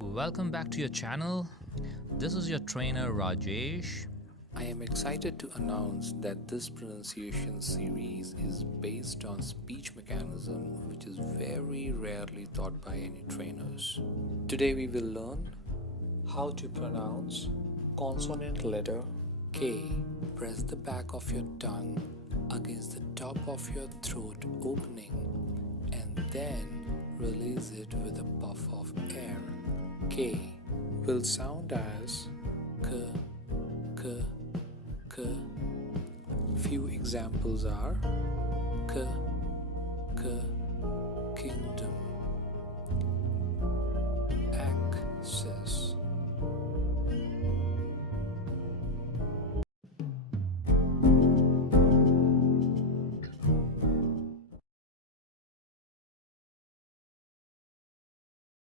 Welcome back to your channel. This is your trainer Rajesh. I am excited to announce that this pronunciation series is based on speech mechanism which is very rarely taught by any trainers. Today we will learn how to pronounce consonant letter K. Press the back of your tongue against the top of your throat opening and then release it with a puff of air. K will sound as K, K, K. Few examples are K, K, kingdom,